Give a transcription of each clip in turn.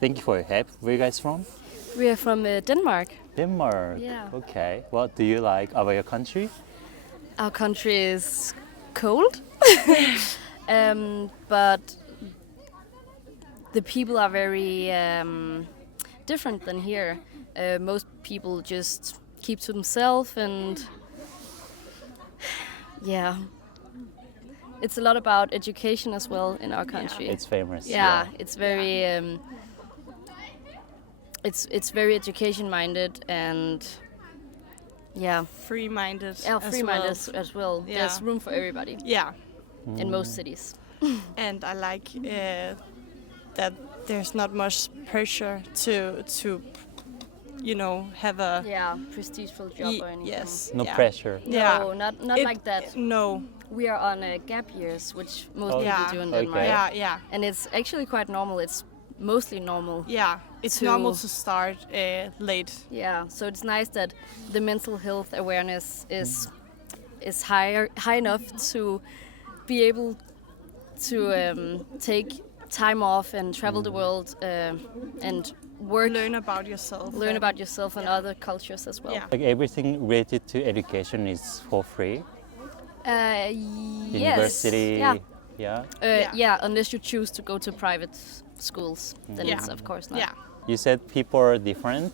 Thank you for your help. Where are you guys from? We are from Denmark. Denmark. Yeah. Okay. What do you like about your country? Our country is cold, but the people are very different than here. Most people just keep to themselves, and yeah, it's a lot about education as well in our country. It's famous. Yeah, it's very it's very education minded, and yeah, Free-minded. free-minded as well. Yeah. There's room for everybody Yeah, in most cities. and I like that there's not much pressure to have a Yeah, prestigeful job or anything. yes. No yeah. pressure. Yeah. No, not It- like that. No. We are on gap years, which most Oh, people yeah. do in Okay. Denmark. Yeah. And it's actually quite normal. It's mostly normal. Yeah. It's To- normal to start late. Yeah, so it's nice that the mental health awareness is high enough to be able to take time off and travel the world and work, Learn about yourself. learn about yourself and other cultures as well. Yeah. Like everything related to education is for free. Yes. University. Yeah. Yeah. Yeah, unless you choose to go to private schools, then Yeah. it's of course not. Yeah. You said people are different.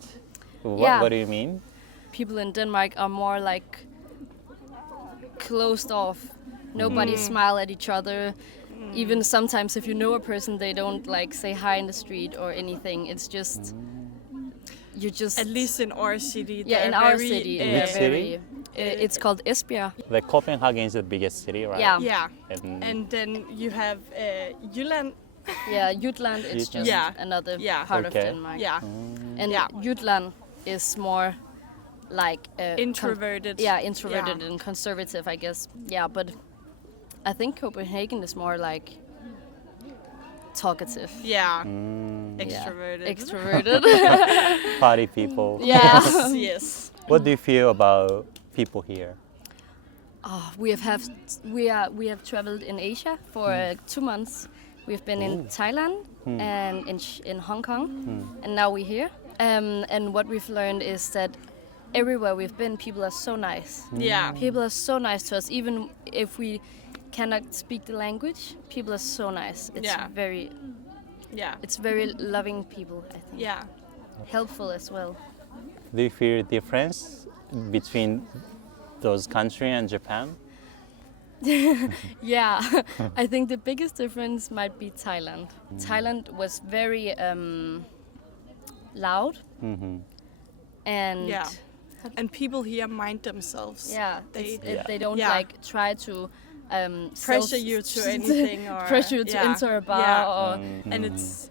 Yeah. What do you mean? People in Denmark are more like closed off. Nobody smile at each other. Even sometimes if you know a person, they don't like say hi in the street or anything. It's just you just At least in our city. yeah, in they're our very, city. Which they're city? very, it's called Esbjerg. Like Copenhagen is the biggest city, right? Yeah. Yeah. And, And then you have Jylland. Yeah, Jutland is just Yeah. another Yeah. part of Okay. Denmark. Yeah. And Yeah. Jutland is more like Introverted. introverted Yeah. and conservative, I guess. Yeah, but I think Copenhagen is more like talkative. Yeah. Mm, Extroverted. Extroverted. party people. Yeah. Yes. What do you feel about people here? Oh, we have traveled in Asia for 2 months. We've been in Thailand and in Hong Kong, and now we're here. And what we've learned is that everywhere we've been, people are so nice. Yeah. People are so nice to us, even if we cannot speak the language. People are so nice. It's Yeah. very loving people, I think. Yeah. Helpful as well. Do you feel difference between those country and Japan? Yeah, I think the biggest difference might be Thailand. Thailand was very loud and Yeah. And people here mind themselves. yeah, they don't Yeah. like try to Pressure you to anything or pressure you to yeah. enter a bar Yeah. or And it's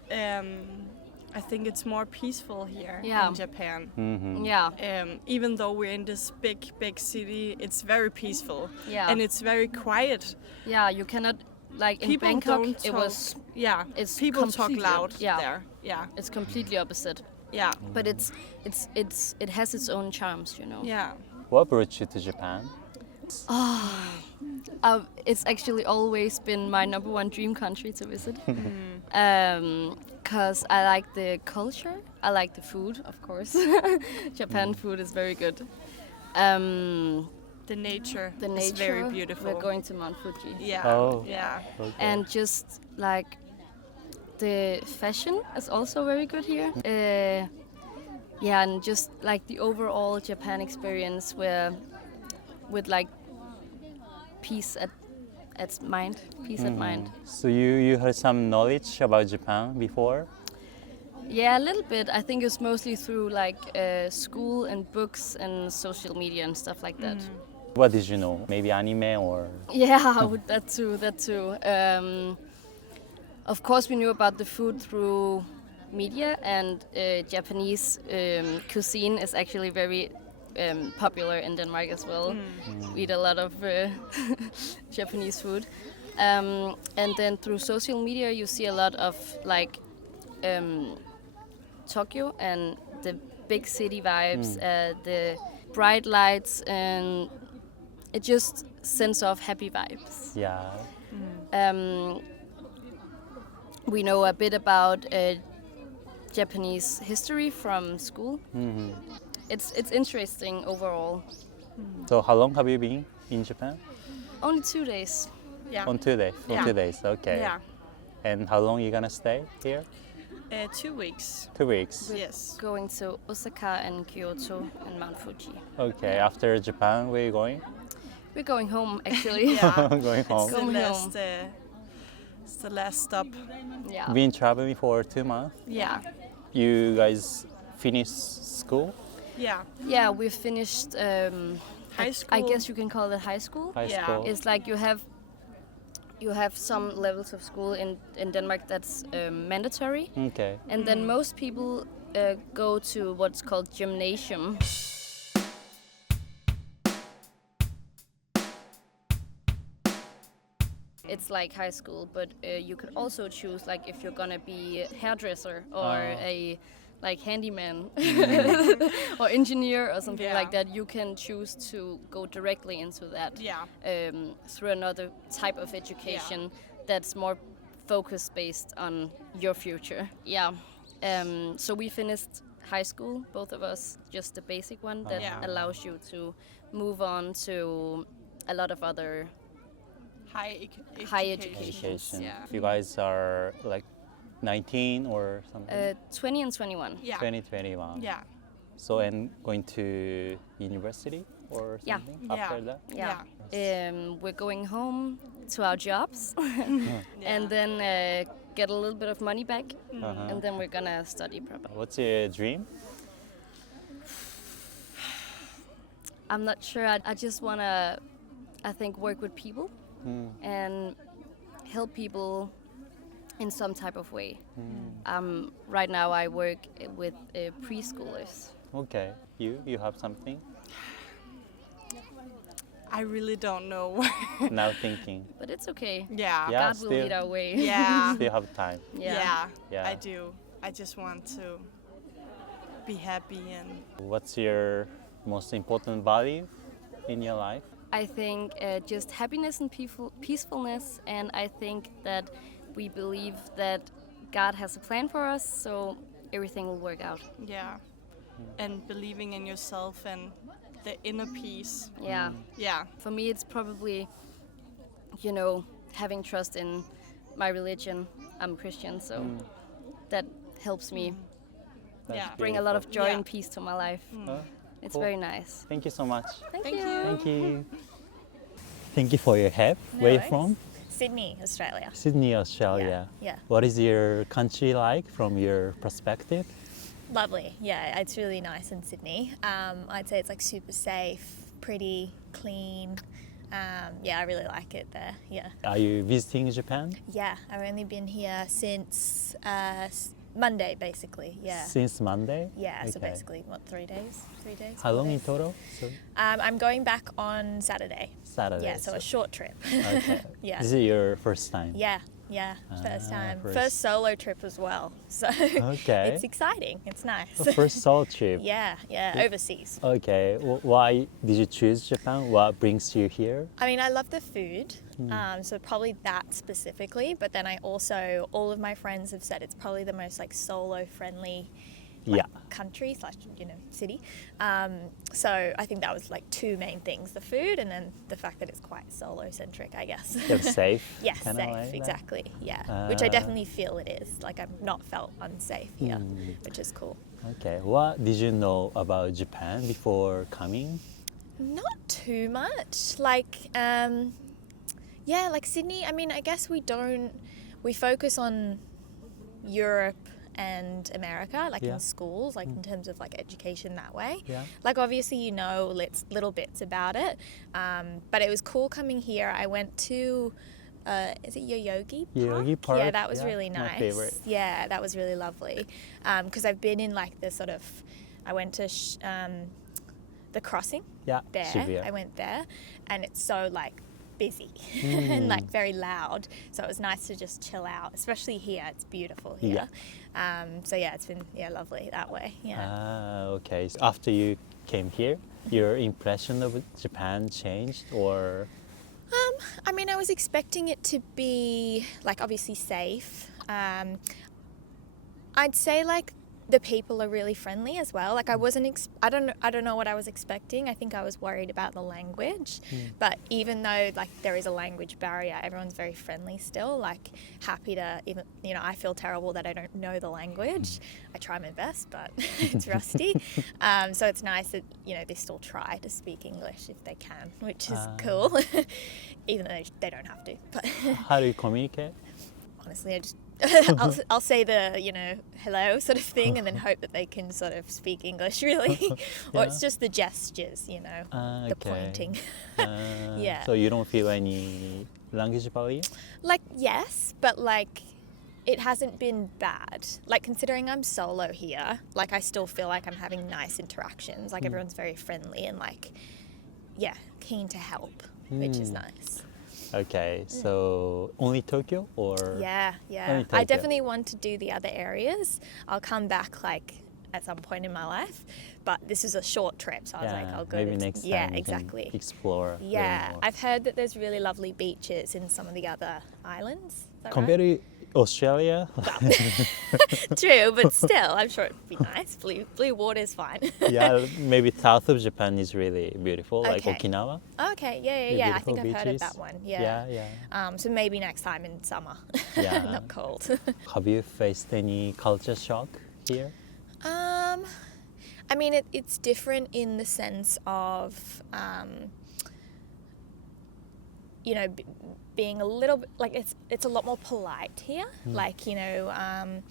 I think it's more peaceful here Yeah. in Japan. yeah, Even though we're in this big city, it's very peaceful. Yeah. And it's very quiet. yeah. You cannot like in People Bangkok. don't It talk. was Yeah. it's People talk completely- loud yeah. there. Yeah. it's completely opposite. Yeah. But it has its own charms, you know. Yeah. What brought you to Japan? It's actually always been my number one dream country to visit. Because I like the culture, I like the food, of course. Japan food is very good. The nature. The nature, is very beautiful. We're going to Mount Fuji. Yeah. Oh. Yeah. Okay. And just like the fashion is also very good here. Yeah, and just like the overall Japan experience with like peace at mind. So you had some knowledge about Japan before? Yeah, a little bit. I think it's mostly through like school and books and social media and stuff like that. What did you know? Maybe anime or? Yeah, that too. Of course, we knew about the food through media, and Japanese cuisine is actually very popular in Denmark as well. We eat a lot of Japanese food. And then through social media, you see a lot of like Tokyo and the big city vibes, the bright lights, and it just sends off happy vibes. Yeah. We know a bit about Japanese history from school. It's interesting overall. So how long have you been in Japan? Only 2 days. Yeah. On 2 days. Yeah. 2 days. Okay. Yeah. And how long are you gonna stay here? 2 weeks. 2 weeks. Yes. Going to Osaka and Kyoto and Mount Fuji. Okay. After Japan, where are you going? We're going home actually. Yeah. Going home. It's the Going last, it's the last stop. Yeah. Been traveling for 2 months. Yeah. You guys finished school? Yeah. Yeah, we finished High I school. guess you can call it high school. High Yeah. school. It's like you have some levels of school in Denmark that's mandatory, Okay. and then most people go to what's called gymnasium. It's like high school, but you could also choose, like, if you're gonna be a hairdresser or a like handyman or engineer or something like that. You can choose to go directly into that Yeah. through another type of education that's more focus based on your future. Yeah. So we finished high school, both of us, just the basic one that allows you to move on to a lot of other High education. Education. Yeah. You guys are like 19 or something? 20 and 21. Yeah. 2021. Yeah. So, and going to university or Yeah. something after that? Yeah. We're going home to our jobs and then get a little bit of money back, and then we're gonna study proper. What's your dream? I'm not sure. I just wanna, I think, work with people and help people in some type of way. Right now I work with preschoolers. Okay. You have something? I really don't know. Now thinking. But it's okay. Yeah. Yeah. God will lead our way. Yeah. Still have time. Yeah. Yeah. I do. I just want to be happy and What's your most important value in your life? I think just happiness and peacefulness, and I think that we believe that God has a plan for us, so everything will work out. yeah. And believing in yourself and the inner peace. Yeah. Yeah. For me, it's probably, having trust in my religion. I'm Christian, so that helps me That's Yeah. bring a lot of joy Yeah. and peace to my life. Oh, It's cool. very nice. Thank you so much. Thank Thank you. you. Thank you. Thank you for your help. Where are you worries. from? Sydney, Australia. Sydney, Australia. Yeah. What is your country like from your perspective? Lovely. Yeah, it's really nice in Sydney. I'd say it's like super safe, pretty, clean. Yeah, I really like it there. Yeah. Are you visiting Japan? Yeah, I've only been here since Monday, basically. Yeah. Since Monday? Yeah, so Okay. basically, what, 3 days? 3 days? How 4 long in days? total? So, I'm going back on Saturday. Saturday. Yeah, so a short trip. Okay. Yeah. This is your first time? Yeah, first time. first. First solo trip as well. So Okay. it's exciting. It's nice. The first solo trip. Yeah, overseas. Okay. Why did you choose Japan? What brings you here? I mean, I love the food, so probably that specifically. But then I also, all of my friends have said it's probably the most like solo-friendly country / city. So I think that was like 2 main things: the food, and then the fact that it's quite solo-centric, I guess. You're safe? Yes, kinda safe, like that? exactly. Yeah, which I definitely feel it is. Like I've not felt unsafe here, which is cool. Okay. What did you know about Japan before coming? Not too much. Like, like Sydney, I mean, I guess we focus on Europe and America, like in schools, like in terms of like education that way. Yeah. Like obviously, little bits about it. But it was cool coming here. I went to, is it Yoyogi Park? Yoyogi Park, Yeah, that was yeah, really my nice. favorite. Yeah, that was really lovely. Because I've been in like the sort of, I went to the crossing Yeah. there. Shibuya. I went there, and it's so like busy and like very loud. So it was nice to just chill out, especially here. It's beautiful here. So yeah, it's been lovely that way. Yeah. Okay. So after you came here, your impression of Japan changed, or? I mean, I was expecting it to be like obviously safe. I'd say like the people are really friendly as well. Like I wasn't, I don't know what I was expecting. I think I was worried about the language, but even though like there is a language barrier, everyone's very friendly still, like happy to even, you know, I feel terrible that I don't know the language. I try my best, but it's rusty. So it's nice that, you know, they still try to speak English if they can, which is cool, even though they don't have to. But How do you communicate? honestly, I just I'll say the, you know, hello sort of thing, and then hope that they can sort of speak English really, or it's just the gestures, you know, the pointing. Yeah. So you don't feel any language barrier? Like yes, but like it hasn't been bad. Like considering I'm solo here, like I still feel like I'm having nice interactions. Like everyone's very friendly and like, yeah, keen to help, which is nice. Okay, so only Tokyo or? Yeah. Only Tokyo. I definitely want to do the other areas. I'll come back like at some point in my life, but this is a short trip, so I was like, I'll go. Maybe next time. Yeah, you exactly. Can explore. a little Yeah, more. I've heard that there's really lovely beaches in some of the other islands. Is that Compared right? to Australia, True, but still, I'm sure it'd be nice. Blue water's fine. yeah, maybe south of Japan is really beautiful, like Okay. Okinawa. Okay, yeah. I beautiful think I've heard of beaches. that one. Yeah. So maybe next time in summer, Yeah. not cold. Have you faced any culture shock here? I mean, it's different in the sense of, you know, being a little bit like it's a lot more polite here. Like, you know,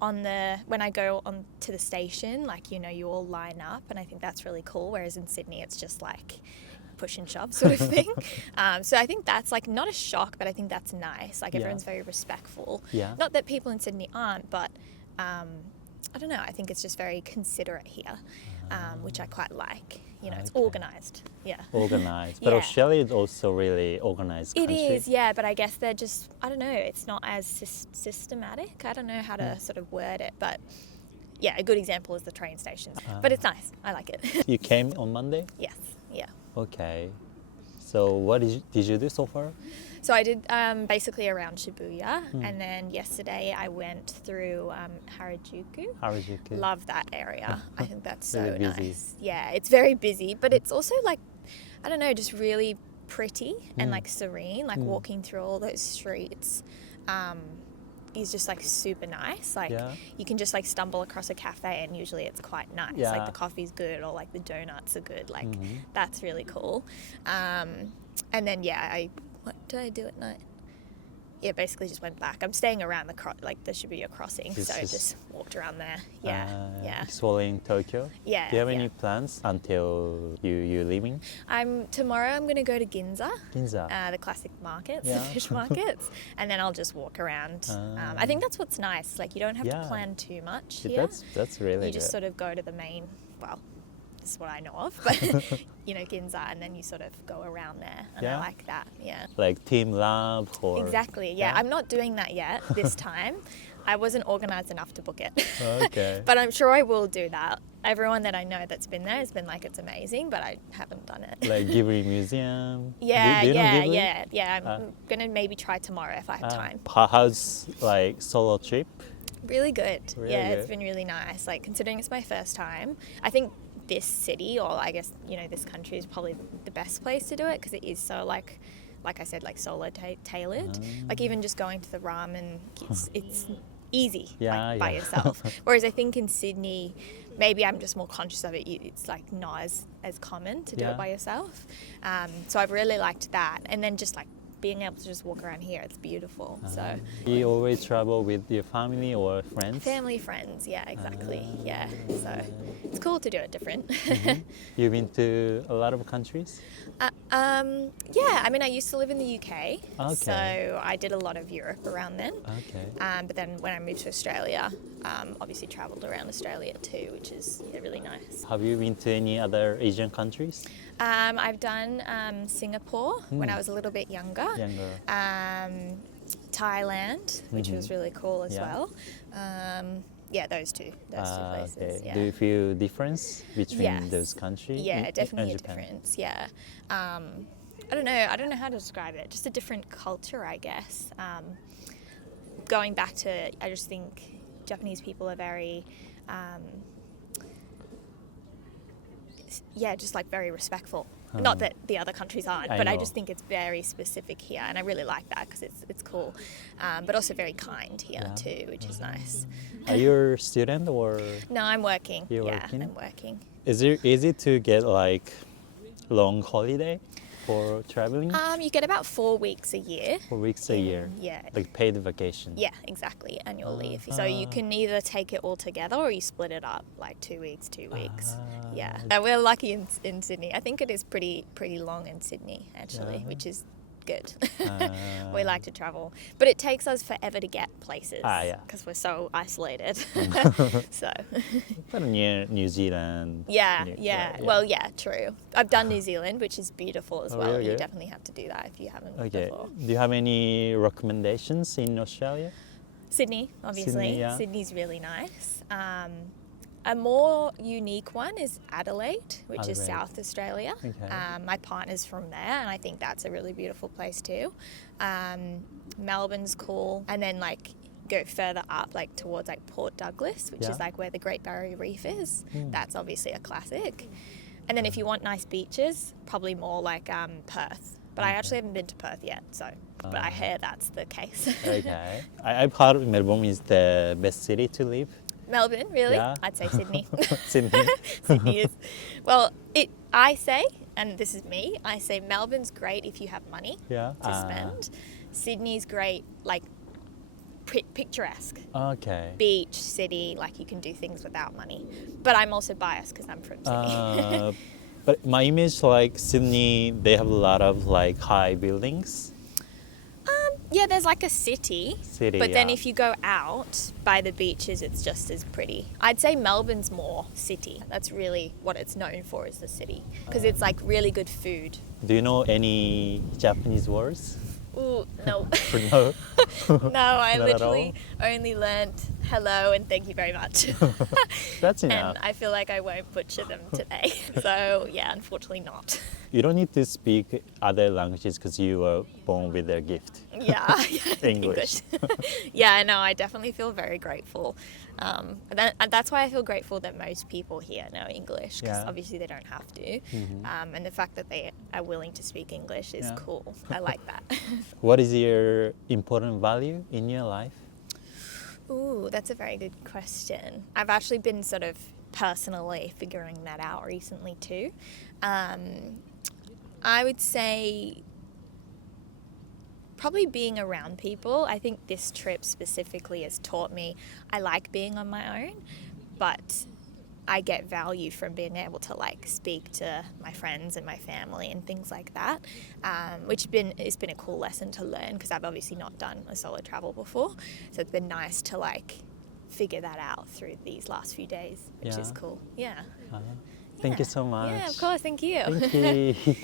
when I go on to the station, like, you know, you all line up, and I think that's really cool. Whereas in Sydney, it's just like push and shove sort of thing. So I think that's like not a shock, but I think that's nice. Like everyone's very respectful. Yeah. Not that people in Sydney aren't, but I don't know. I think it's just very considerate here, which I quite like. You know, it's Okay. organised. Yeah. Organized, but Yeah. Australia is also really organized It country. is, yeah, but I guess they're just, I don't know, it's not as systematic. I don't know how to sort of word it, but yeah, a good example is the train stations. But it's nice. I like it. You came on Monday? Yes, yeah. Okay. So what did you do so far? So I did basically around Shibuya, and then yesterday I went through Harajuku. Harajuku. Love that area. I think that's so Really busy. nice. Yeah, it's very busy, but it's also like, I don't know, just really pretty and like serene. Like walking through all those streets is just like super nice. Like you can just like stumble across a cafe, and usually it's quite nice. Yeah. Like the coffee's good, or like the donuts are good. Like that's really cool. And then what did I do at night? Yeah, basically just went back. I'm staying around the Shibuya crossing, so I just walked around there. Yeah. Exploring Tokyo. Yeah. Do you have yeah. any plans until you're leaving? Tomorrow I'm going to go to Ginza. Ginza. The classic markets, Yeah. the fish markets, and then I'll just walk around. I think that's what's nice. Like you don't have to plan too much here. That's really You just good. sort of go to the main. Well, this is what I know of, but you know, Ginza, and then you sort of go around there, and I like that. Yeah. Like team lab or Exactly. Yeah. I'm not doing that yet this time. I wasn't organised enough to book it. Okay. But I'm sure I will do that. Everyone that I know that's been there has been like, it's amazing, but I haven't done it. Like Ghibli Museum. Yeah, Do you know yeah, Ghibli? yeah. I'm gonna maybe try tomorrow if I have time. How's like solo trip? Really good. Really yeah, good. it's been really nice. Like considering it's my first time, I think this city, or I guess, you know, this country is probably the best place to do it because it is so like I said, like solo tailored. Like even just going to the ramen, it's easy by yourself. Whereas I think in Sydney, maybe I'm just more conscious of it. It's like not as common to do it by yourself. So I've really liked that. And then just like being able to just walk around here, it's beautiful. So You always travel with your family or friends? family, friends, yeah, exactly. Yeah. So it's cool to do it different. You've been to a lot of countries? Yeah, I mean, I used to live in the UK, Okay. so I did a lot of Europe around then. Okay. But then when I moved to Australia, obviously travelled around Australia too, which is really nice. Have you been to any other Asian countries? I've done Singapore when I was a little bit younger. Thailand, which was really cool as well. Yeah, those two places. Okay. Yeah. Do you feel difference between Yes. those countries? Yeah, definitely a and Japan? difference. Yeah, I don't know how to describe it. Just a different culture, I guess. Going back to, I just think Japanese people are very just like very respectful. Not that the other countries aren't, but I just think it's very specific here, and I really like that because it's cool, but also very kind here too, which is nice. Are you a student or? No, I'm working. You're working? I'm working. Is it easy to get like long holiday for traveling? You get about 4 weeks a year. 4 weeks a year? Yeah. Like paid vacation? Yeah, exactly. Annual leave. So you can either take it all together or you split it up, like 2 weeks, 2 weeks. Yeah. We're lucky in Sydney. I think it is pretty long in Sydney, actually, which is good. We like to travel. But it takes us forever to get places because we're so isolated. So. But near New Zealand. Yeah. Well, yeah, true. I've done New Zealand, which is beautiful as well. Really? You definitely have to do that if you haven't Okay. before. Do you have any recommendations in Australia? Sydney, obviously. Sydney, yeah. Sydney's really nice. A more unique one is Adelaide, which is Adelaide. South Australia. Okay. My partner's from there, and I think that's a really beautiful place too. Melbourne's cool, and then like go further up, like towards like Port Douglas, which is like where the Great Barrier Reef is. That's obviously a classic. And then if you want nice beaches, probably more like Perth. But I actually haven't been to Perth yet, so. But I hear that's the case. Okay. I've heard Melbourne is the best city to live. Melbourne, really? Yeah. I'd say Sydney. Sydney. Sydney is. Well, I say, and this is me, I say Melbourne's great if you have money Yeah. to spend. Sydney's great, like picturesque. Okay. Beach, city, like you can do things without money. But I'm also biased because I'm from Sydney. But my image, like Sydney, they have a lot of like high buildings. Yeah, there's like a city. But then yeah. if you go out by the beaches, it's just as pretty. I'd say Melbourne's more city. That's really what it's known for, is the city. Because it's like really good food. Do you know any Japanese words? Ooh, no. Or no? No, I Not at literally only learnt hello and thank you very much. That's enough. And I feel like I won't butcher them today. So yeah, unfortunately not. You don't need to speak other languages because you were born with a gift. Yeah. English. Yeah, no, I definitely feel very grateful. And that's why I feel grateful that most people here know English, because obviously they don't have to. And the fact that they are willing to speak English is cool. I like that. What is your important value in your life? Ooh, that's a very good question. I've actually been sort of personally figuring that out recently too. I would say probably being around people. I think this trip specifically has taught me I like being on my own, but I get value from being able to like speak to my friends and my family and things like that, which it's been a cool lesson to learn, because I've obviously not done a solo travel before. So it's been nice to like figure that out through these last few days, which is cool. Yeah. Thank you so much. Yeah, of course. Thank you. Thank you.